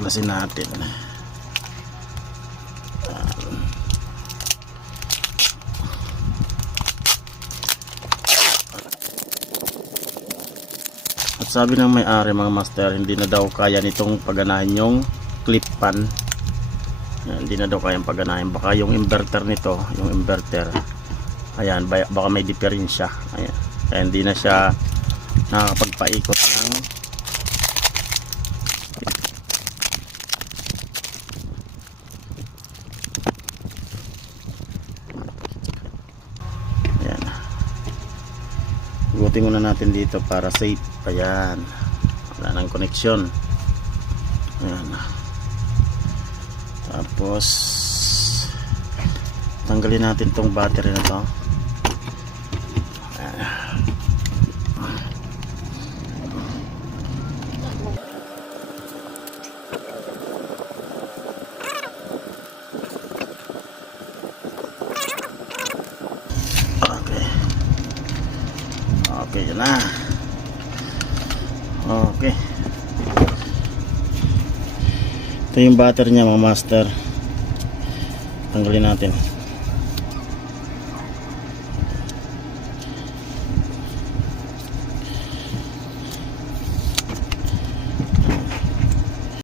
tuklasin natin At sabi ng may-ari mga master, hindi na daw kaya nitong paganahin yung clip pan. Yan, hindi na daw kayang paganahin. Baka yung inverter nito, yung inverter, ayan, ba- baka may diferensya. Ayan. Kaya hindi na siya nakakapagpaikot ng Igutin muna natin dito para safe. Ayan. Wala nang koneksyon. Ayan. Tapos tanggalin natin tong battery na to. Ayan. Okay, na. Okay. Ito yung battery niya mga master. Tanggalin natin.